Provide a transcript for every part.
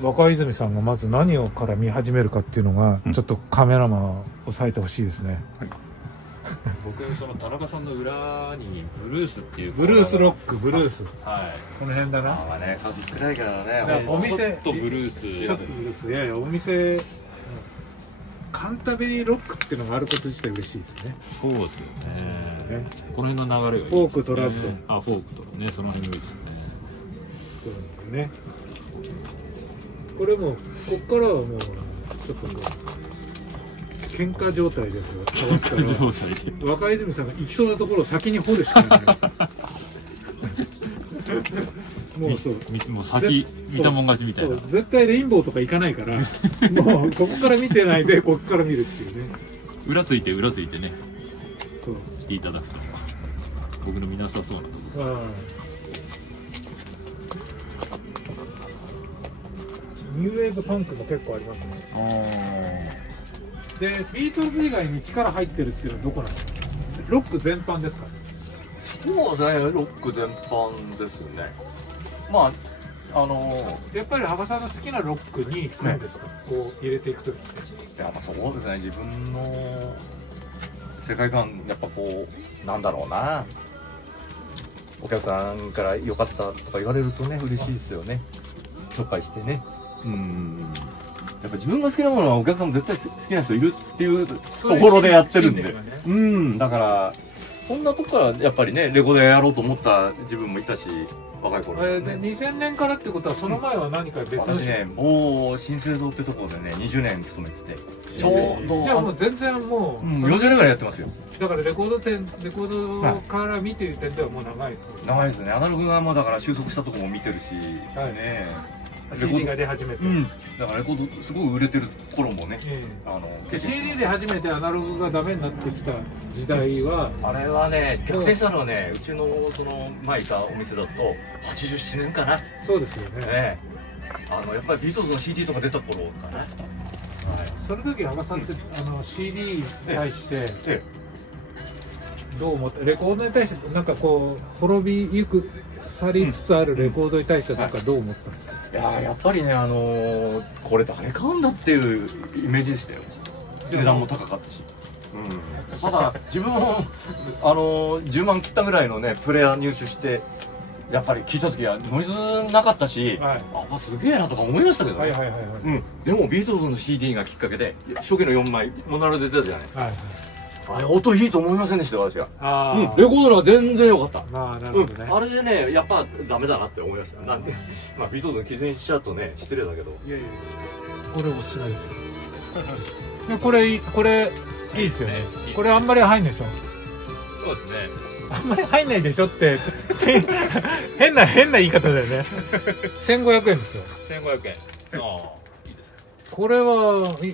若泉さんがまず何をから見始めるかっていうのが、ちょっとカメラマンを押さえてほしいですね。僕その田中さんの裏にブルースっていうブルースロック、ブルース、はい、この辺だな。まあね、数少ないからね。お店ちょっとブルース、ちょっとブルース、いやいやお店カンタベリーロックっていうのがあること自体嬉しいですね。そうですよね。この辺の流れがいい、フォークとラッド、あ、フォークとね、その辺がいいですね。そうなんだよね。これもこっからはもうちょっとこう喧嘩状態でこう飛ばすから若泉さんが行きそうなところを先に掘るしかないもうそうもう先見たもん勝ちみたいな。絶対レインボーとか行かないからもうそこから見てないでこっから見るっていうね。裏ついてねそう来ていただくと僕の見なさそうなところ。ニューウェーブパンクも結構ありますね。でビートルズ以外に力入ってるっていうのはどこなんですか。ロック全般ですか。そうですね、ロック全般ですね。まあやっぱり羽賀さんの好きなロックに行くんですか、こう入れていくときって。やっぱそうですね、自分の世界観、やっぱこうなんだろうな、お客さんから良かったとか言われるとね嬉しいですよね。紹介してね。やっぱ自分が好きなものはお客さんも絶対好きな人いるっていうところでやってるんで、だからそんなとこからやっぱりねレコードやろうと思った自分もいたし、若い頃で2000年からってことはその前は何か別の私ね、某新生堂ってところでね20年勤めてて、ちょうどじゃあもう全然もう40年ぐらいやってますよ。だからレコードから見てる点ではもう長いですね。アナログがもうだから収束したとこも見てるし、ね、CD が出始めて、だからレコードすごい売れてる頃もね、CD で初めてアナログがダメになってきた時代は、あれはね逆転したのはね、うちのその前いたお店だと87年かな。そうですよね。やっぱりビートルズの CD とか出た頃かな。その時羽賀さんってCD に対してどう思って、レコードに対してなんかこう滅びゆく去りつつあるレコードに対してなんかどう思ったんですか。いややっぱりねこれ誰買うんだっていうイメージでしたよ。値段も高かったし、ただ自分も10万切ったぐらいのねプレイヤー入手してやっぱり聞いた時はノイズなかったし、すげえなとか思いましたけどね。でもビートルズの CD がきっかけで初期の4枚モナロ出てたじゃないですか。あれ音いいと思いませんでしたよ私は。レコードのは全然良かった。あれでねやっぱダメだなって思いました。なんでまあビートルズの傷にしちゃうとね失礼だけど、いやいやこれおすすめですよこれいいですよね。これあんまり入んないでしょ。そうですね、あんまり入んないでしょって変な言い方だよね。1500円ですよ。1500円。ああ、いいですね。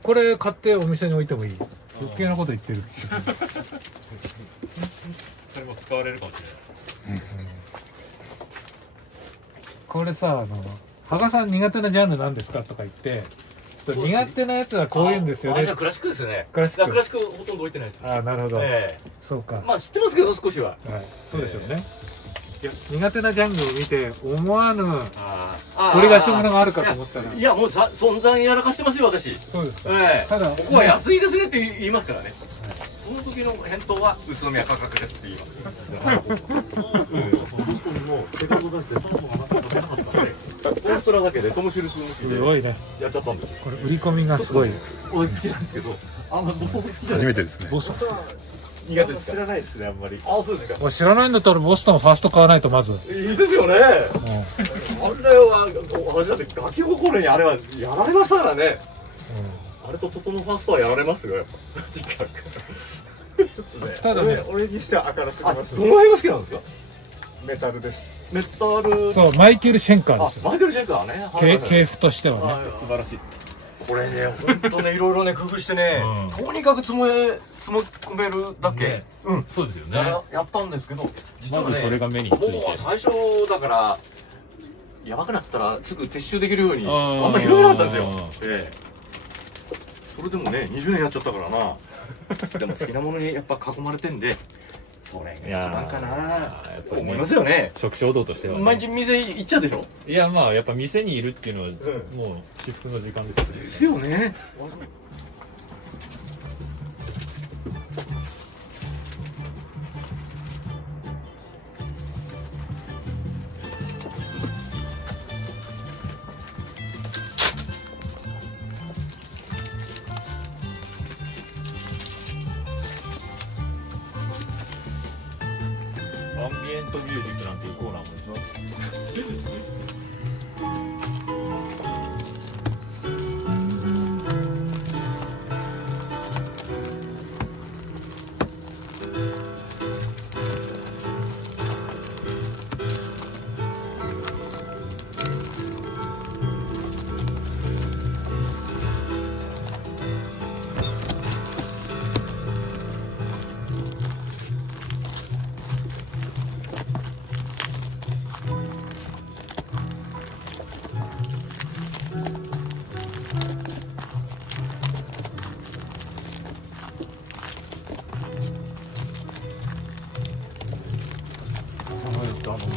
これ買ってお店に置いてもいい。余計なこと言ってる。それも使われるかもしれない。これさ羽賀さん苦手なジャンルなんですかとか言って苦手なやつはこういうんですよね。じゃあクラシックですよね。クラシックほとんど置いてないです。なるほど。そうか。まあ知ってますけど少しは。そうでしょうね。いや苦手なジャンルを見て思わぬ掘り出し物があるかと思ったら、いやもう存在やらかしてますよ私。そうですか。ただここは安いですねって言いますからね。その時の返答は宇都宮価格ですって言います。もう手数出してそもそもなかったんでオーストラだけでトム・シルスすごいね。やっちゃったんですよ。これ売り込みがすごい。俺好きなんですけど、ボストン好きじゃない。初めてですね。ボストン好き。苦手ですか。知らないですねあんまり。そうですか。知らないんだったらボストンファースト買わないとまず。いいですよね。あれはだってガキ心にあれはやられましたからね。あれとトトノファーストはやられますよやっぱ。ただね、俺にしては明るすぎます。どの辺が好きなんですか。メタルです。メタル。そうマイケル・シェンカーですよ。マイケル・シェンカーね。系譜としてはね。素晴らしい。これね本当ねいろいろね工夫してね、とにかく詰め込めるだけ。そうですよね。やったんですけど、実はねそれが目について。もう最初だからやばくなったらすぐ撤収できるようにあんまり広いなかったんですよ。それでもね20年やっちゃったからな。でも好きなものにやっぱ囲まれてんでそれいやが一番かなやっぱりね思いますよね。食衝動としてはね、毎日店行っちゃうでしょ。いやまあやっぱ店にいるっていうのはもう至福の時間ですよね。ですよね。アンビエントミュージックなんていうコーナーも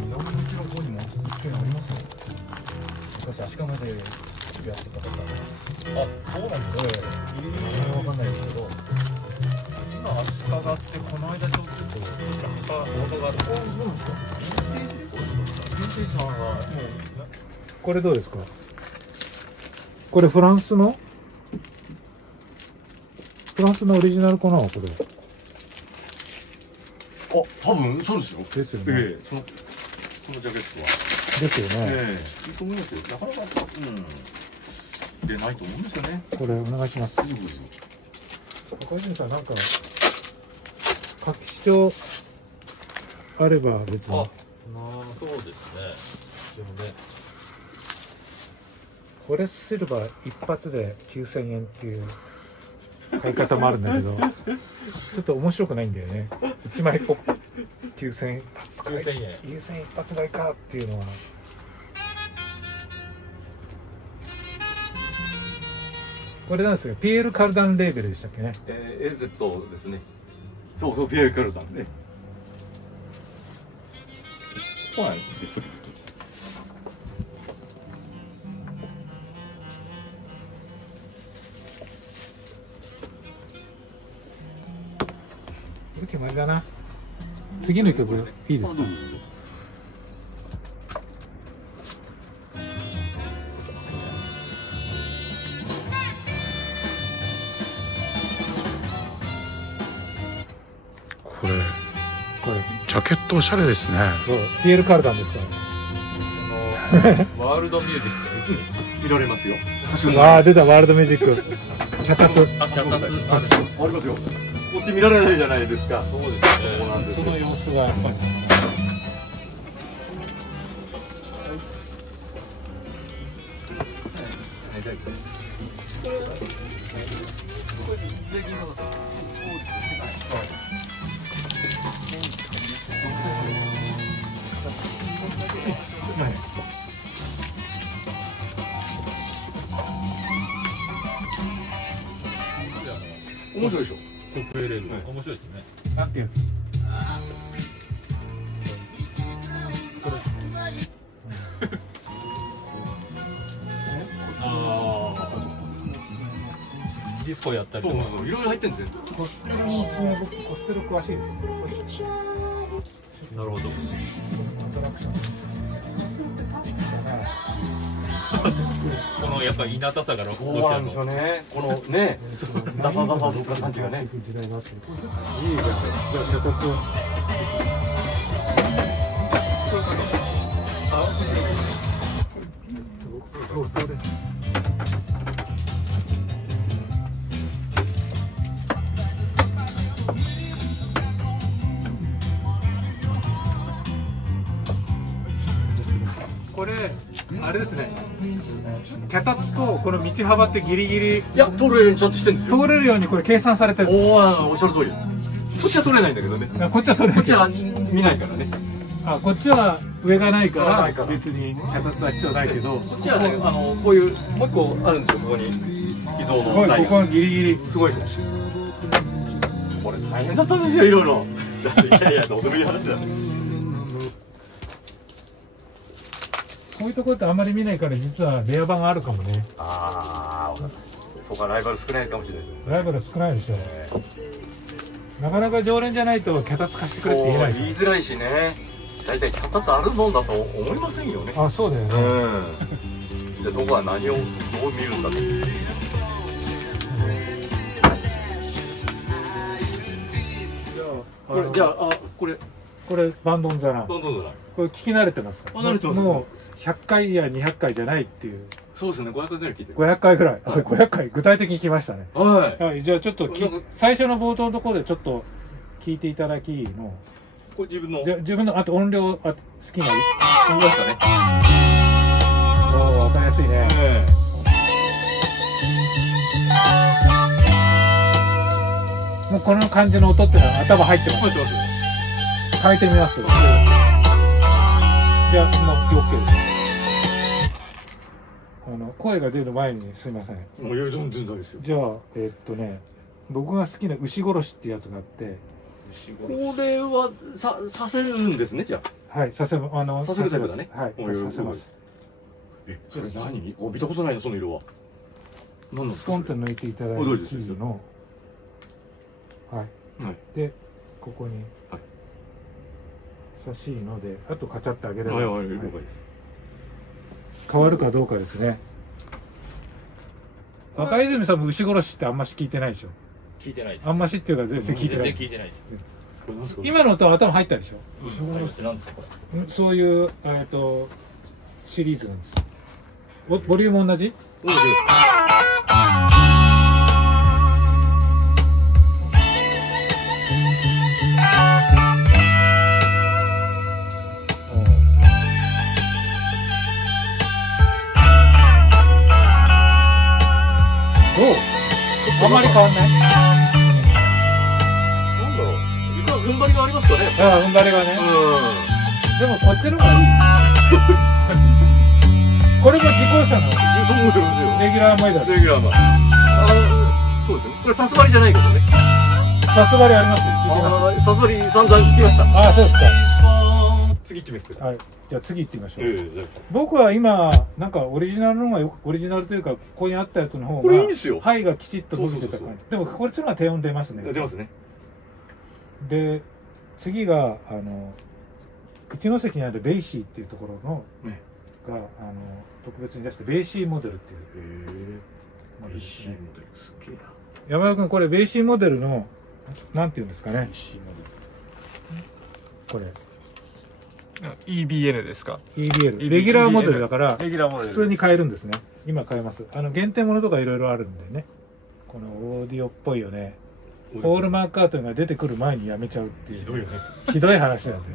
南口の方にも一軒ありますよ。昔足利でやってた方。あ、そうなんですね。わかんないですけど。今足利ってこの間ちょっと落下報道がある。そうなんですか。ヴィンテージレコードだった。先生さんはもうこれどうですか？これフランスのオリジナルかなこれ。多分そうですよ。ですよね。そのジャケットは。ですよね。いいと思いますよ。なかなか出ないと思うんですよね。これお願いします。そうですよ。小泉さんなんか書き証あれば別に。そうですね。でもね、フォレスシルバー一発で9000円っていう買い方もあるんだけどちょっと面白くないんだよね。1枚ポップ9000円9000円9000円一発買いかっていうのは。これなんですよ、ピエール・カルダンレーベルでしたっけね。エゼットですね。そうそう、ピエール・カルダンね。来ないですよ。これ決まりだな。次の曲いいですか？これジャケットおしゃれですね。そう、ピエール・カルダンですかワールドミュージック見られますよ。ら。ああ、出た、ワールドミュージック。脚立。ありますありますよ。こっち見られないじゃないですか。そうですね。そうなんですよ。その様子がやっぱり。面白いでしょ。特 LL 面白いですね。なんていうやつ？ディスコやったりそうとか。いろいろ入ってんですよ。ゴスペルも僕ゴスペル詳しいですね。なるほど。アトラクション。このやっぱり稲田さがロそうなんですよね。このね、ダサダサとか感じがね。時代があって。いいですね。じゃあ脚立を。これあれですね。脚立とこの道幅ってギリギリいや、通れるようにちゃんとしてるんですよ。通れるようにこれ計算されてる。おっしゃる通り。こっちは取れないんだけどね。こっちは取れる。こっちは見ないからね。あ、こっちは上がないからないから別に脚立は必要ないけど、こっちはね、こういうもう一個あるんですよ。ここに秘蔵すごいここの台が。はギリギリ。すごいでしょ。これ大変だったんですよ、いろいろ。いやいや、どうでもいい話だ。こういうところってあんまり見ないから実はレア版があるかもね。ああ、そこはライバル少ないかもしれないですね。ライバル少ないでしょ。なかなか常連じゃないと脚立貸してくれって言えない言いづらいしね。大体脚立あるもんだと思いませんよね。あ、そうだよね。うん。で、どこは何をどう見るんだと。これじゃあ、これバンドンザラン。どんどんどん。これ聞き慣れてますか？慣れてます。もう100回や200回じゃないっていう。そうですね、500回ぐらい聞いてる。500回ぐらい。500回具体的に来ましたね。はい。はい、じゃあちょっと最初の冒頭のところでちょっと聞いていただきの。これ自分の。自分のあと音量好きな。音量ですかね。おお、わかりやすいね。もうこの感じの音ってのは頭入ってます。入ってます。変えてみます。じゃあもう OK です。声が出る前にすいません。もう全然大ですよ。じゃあ僕が好きな牛殺しってやつがあって。これはさせるんですね、じゃあ。はい、させるタイプだね。はい、させます。それ何？見たことないの、その色は。何の？スポンと抜いていただいての。はい。で、ここに。差しいので、あとカチャってあげれば。了解です。変わるかどうかですね。若泉さんも牛殺しってあんまし聞いてないでしょ。聞いてないです。あんましっていうか全然聞いてない。全然聞いてないです。今の音は頭入ったでしょ。牛殺しって何ですかこれ？そういうシリーズなんですよ。ボリューム同じ？同じ。どう？あんまり変わんない？なんだろう。踏ん張りがありますかね。ああ、踏ん張りがね。でもこっちの方がいい。これも自己車のもちろんですよ。レギュラー前だ。レギュラー前。そうですね。これサスバリじゃないけどね。サスバリありますよ。聞いてます。サスバリ散々聞きました。ああ、そうですか。次行ってみます。はい。じゃあ次行ってみましょう。僕は今なんかオリジナルの方がオリジナルというかここにあったやつの方がこれいいんですよ。肺がきちっと伸びてた感じ。でもこっちの方が低音出ますね。出ますね。で次が一関にあるベイシーっていうところのが特別に出したベイシーモデルっていう。ベイシーモデルすげえな。山田君これベイシーモデルのなんていうんですかね。これ。EBL ですか？ EBL レギュラーモデルだから普通に買えるんですね。今買えます。限定ものとかいろいろあるんでね。このオーディオっぽいよね。ポール・マーカートニーが出てくる前にやめちゃうっていう。ひどいよね。ひどい話なんで。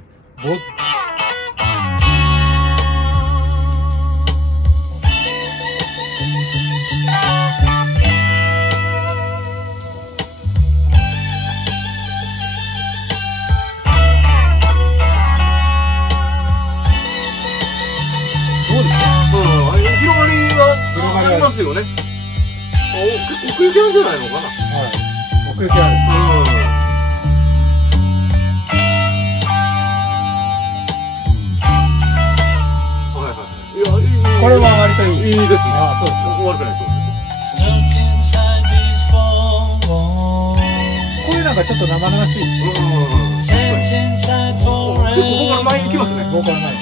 広がりはありますよね。結構奥行きあるんじゃないのかな。はい。奥行きある。これは割といい。いいですね。あ、そうですか。悪くないと思いこういうなんかちょっと生々しい。ここから前に行きますね。ここから前に。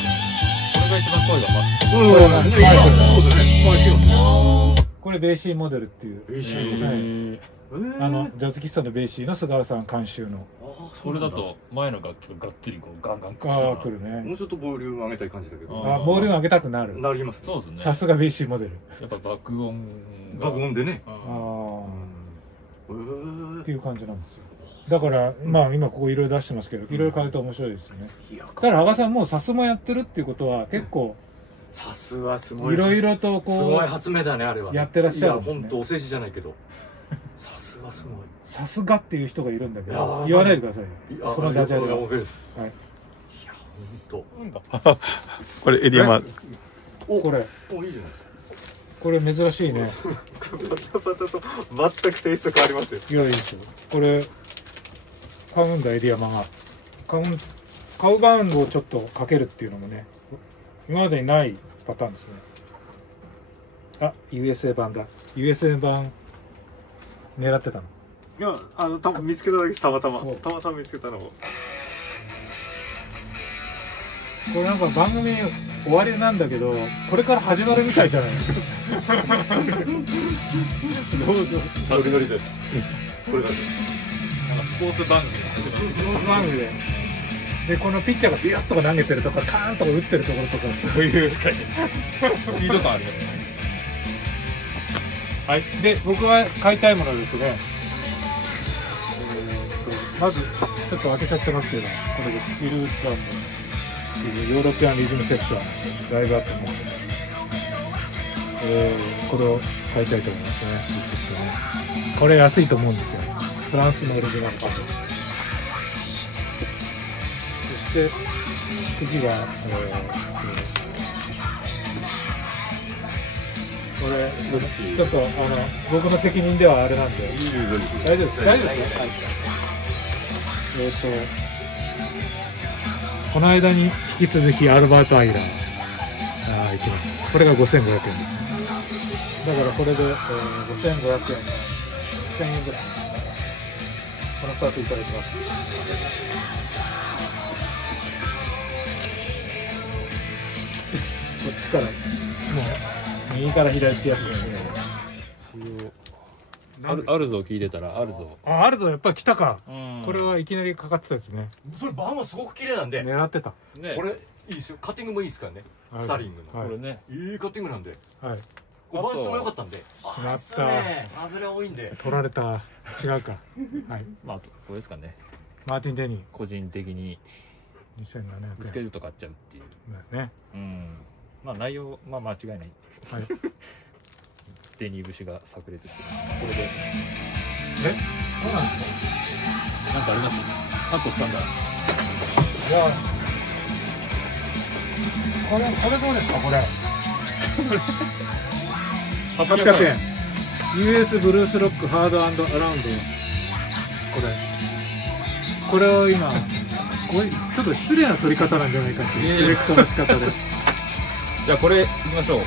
これが一番声がこれベイシーモデルっていう。ベイシーモデル。ジャズ喫茶のベイシーの菅原さん監修の。それだと前の楽器ががっつりこうガンガン来るね。もうちょっとボリューム上げたい感じだけど。ボリューム上げたくなる。なります。そうですね。さすがベイシーモデル。やっぱ爆音でね。っていう感じなんですよ。だからまあ今ここいろいろ出してますけど、いろいろ変えると面白いですよね。だから羽賀さんもうサスもやってるっていうことは結構さすがすごい。いろいろとこうすごい発明だねあれは。やってらっしゃるんですね。本当お世辞じゃないけど。さすがすごい。さすがっていう人がいるんだけど言わないでくださいよ。そのダジャレは。はい。いや本当。これエリアマ。これ。おいいじゃないですか。これ珍しいね。パタパタと全くテイスト変わりますよ。いやいいですよ。これ買うんだエリアマが。買う番号をちょっとかけるっていうのもね、今までにないパターンですね。あ、USA 版だ。USA 版狙ってたの。いや、多分見つけただけです。たまたまそう見つけたのを。これなんか番組終わりなんだけど、これから始まるみたいじゃないですか。どうぞ。ノリノリです。これだけ。なんかスポーツ番組が始まる。スポーツ番組で、このピッチャーがビュッとか投げてるとか、カーンとか打ってるところとか、そういう。スピード感あるね。はい。で、僕が買いたいものですね。まず、ちょっと開けちゃってますけど、これでスキルちゃんのヨーロピアンリズムセクション、だいぶあったもので、これを買いたいと思いますね。ちょっとね、これ安いと思うんですよ。フランスのオリジナルパンです。そして、次は、これちょっと僕の責任ではあれなんで大丈夫です。大丈夫です。この間に引き続きアルバート・アイラー行きます。これが5500円です。だからこれで、5500円、1000円ぐらい。この2ついただきます。こっちからもう右から左ってやつですね。アルゾを聞いてたら、アルゾ。あ、アルゾやっぱり来たか。うんこれはいきなりかかってたですね。それバーもすごく綺麗なんで、狙ってた。ね、これいいですよ。カッティングもいいですからね。はいスターリングの。はいこれね。いいカッティングなんで。はい。これバーストも良かったんで。しまったあね、外れ多いんで。取られた。違うか。はい。まあ、これですかね。マーティン・デニ個人的にー2700見つけ円。ると買っちゃうっていう。ね。うん。まあ、内容、まあ、間違いない。はい。デニー節が炸裂してる。これで、え、そうなんですか。なんかありますカットしたんだ。じゃあ、これどうですか、これ。800円。US ブルースロックハード&アラウンド。これを今、これちょっと失礼な取り方なんじゃないかっていうセレクトの仕方で。じゃあ、これ、いきましょう。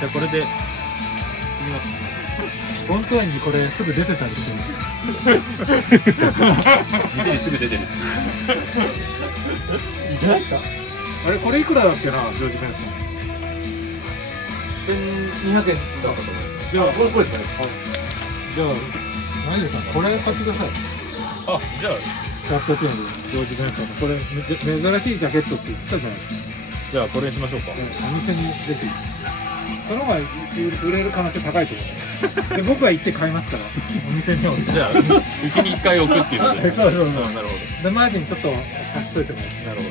じゃあ、これで、いきます。本当にこれすぐ出てたりする。店にすぐ出てる。いいじゃないですか。あれこれいくらだっけな、ジョージ・ベンソン。1200円だったと思います。じゃあ、これですね。じゃあ、何でさん、これ買ってください。あ、じゃあ、800円でジョージ・ベンソンのこれ珍しいジャケットって言ってたじゃないですか。じゃあ、これにしましょうか。お店にぜひ。その方が売れる可能性高いと思います。で、僕は行って買いますから、お店に置いて。じゃあ、うちに1回置くっていうことで。そうそうそう。なるほど。で、前にちょっと貸しといてもらって。なるほど。